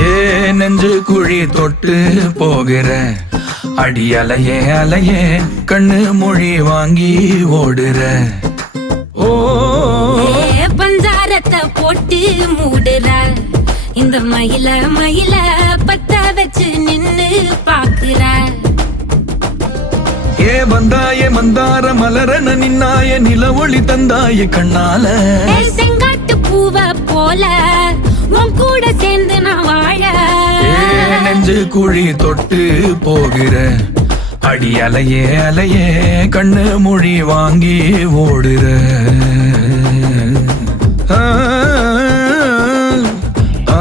ஏ நெஞ்சு குழி தொட்டு போகிற அடி அலையே அலையே கண்ணு மொழி வாங்கி ஓடுற. ஓ பஞ்சாரத்தை போட்டு மூடுற இந்த மயில மயில பத்த வச்சு நின்னு பாக்குற. ஏ வந்தாய மந்தார மலரன நின்னாய நில ஒளி தந்தாய கண்ணால. செங்காட்டு பூவ போல உன் கூட சேர்ந்து நான் வாழ. நெஞ்சு குழி தொட்டு போகிற அடி அலையே அலையே கண்ணு மொழி வாங்கி ஓடுற. ஆ ஆ